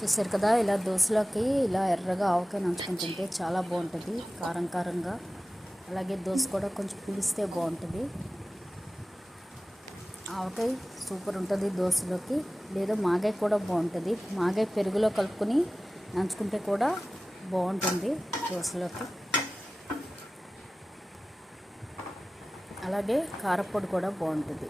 చూసారు కదా, ఇలా దోశలోకి ఇలా ఎర్రగా ఆవకాయ నంచుకొని తింటే చాలా బాగుంటుంది, కారం కారంగా. అలాగే దోశ కూడా కొంచెం పులిస్తే బాగుంటుంది. ఆవకాయ సూపర్ ఉంటుంది దోశలోకి. లేదా మాగాయ కూడా బాగుంటుంది. మాగాయ పెరుగులో కలుపుకొని నంచుకుంటే కూడా బాగుంటుంది దోశలోకి. అలాగే కారప్పొడి కూడా బాగుంటుంది.